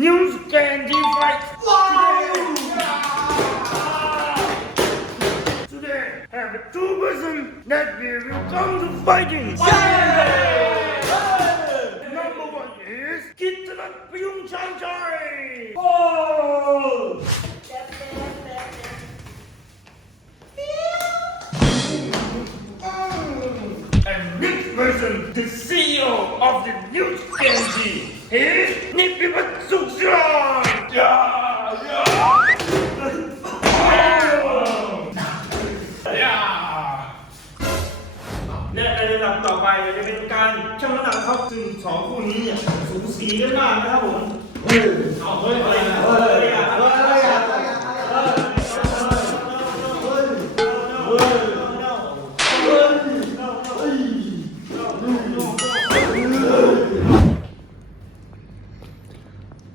News Candy Fight. Today have two person that we will come to fighting. Yeah! Number one is Kittanat Pyung Chang Chai And next person, the CEO of the News Candy ดับต่อไปจะเป็นการชั่งน้ำหนักครับซึ่งสองคู่นี้เนี่ยสูสีกันมากนะครับผมเอาเฮ้ยเฮ้ยเฮ้ยเฮ้ย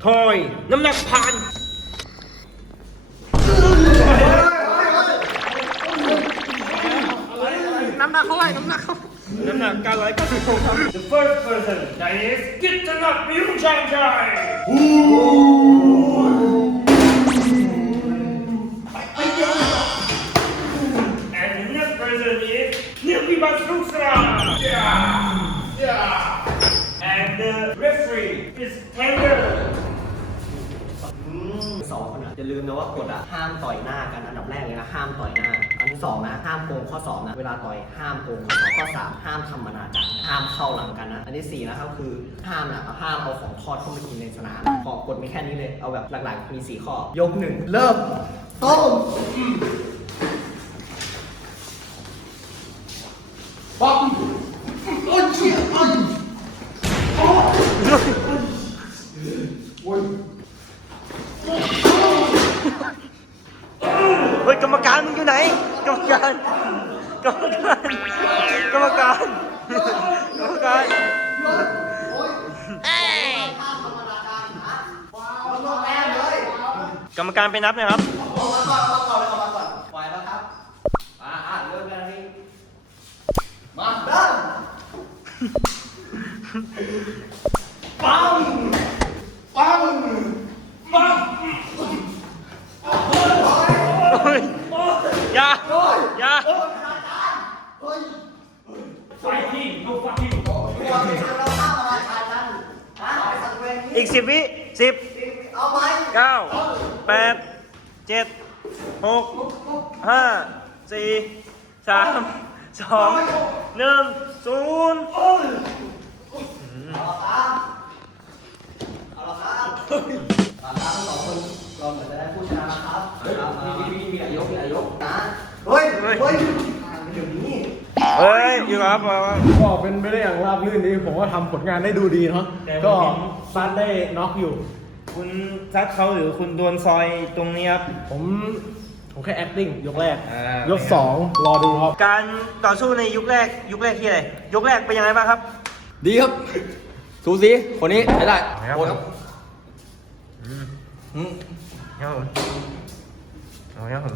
ทอยน้ำหนักผ่าน 596 ครับ The first person that is กิตนัทมิวชังชัยไอะ and the next person is นิวกิบัสลุกสรา yeah yeah and the referee is Taylor สองคนอะอย่าลืมนะว่ากฎอะห้ามต่อยหน้ากันอันดับแรกเลยนะห้ามต่อยหน้า นที่สองนะห้ามโกงข้อสอบนะเวลาต่อยห้ามโกงข้อสอบข้อสามห้ามทำมนาจารห้ามเข้าหลังกันนะอันที่สี่นะครับคือห้ามนะห้ามเอาของทอดเข้ามากินในสนามขอกฎมีแค่นี้เลยเอาแบบหลักๆมีสี่ข้อ ยกหนึ่งเริ่มต้ม กรรมการกรรมการกรรมการไปนับหนะครับปล่อยแล้วครับอ่าอ่าเริ่มกันนี่มาเริ่มปังปัง สิบวิสิบเอาไหมเก้าแปดเจ็ดหกห้าสี่สามสองหนึ่งศูนย์เอาละครับเอาละครับเอาละครับทั้งสองคนเราเหมือนจะได้ผู้ชนะครับครับมีมีมีอายกมีอายกนะเฮ้ยเฮ้ยเดี๋ยวนี้ เฮ้ยอยู่ครับก็เป็นไปได้อย่างราบรื่นดีผมว่าทำผลงานได้ดูดีเนาะแต่ผมก็เห็นซัดได้น็อกอยู่ คุณซัดเขาหรือคุณโดนซอยตรงนี้ครับผมผมแค่ acting ยกแรกอ่ายกสองรอดูครับ การต่อสู้ในยุคแรก ยุคแรกที่อะไรยุคแรกเป็นยังไงบ้างครับ ดีครับ สูสีคนนี้ใช้ได้โอนครับอืมครับผมเอาครับผม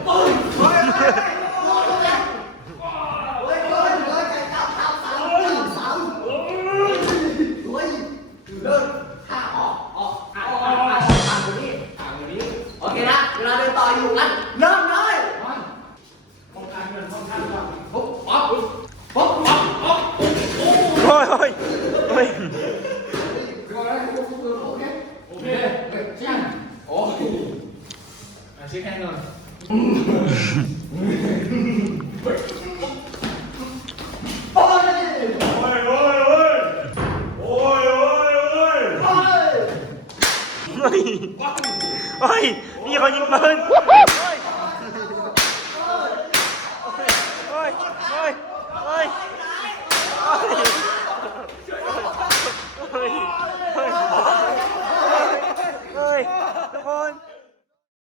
โอ เวลาเดินต่ออยู่งั้นเริ่มเลยป้องกันเงินป้องกันก่อนปุ๊บปั๊บปุ๊บปั๊บปั๊บโอ้ยโอ้ยโอ้ยโอเคเด็กช่างโอ้ยอ่ะเช็คแค่นั้นโอ้ยโอ้ยโอ้ยโอ้ยโอ้ยโอ้ยโอ้ย เฮ้ยนี่เขายิงปืน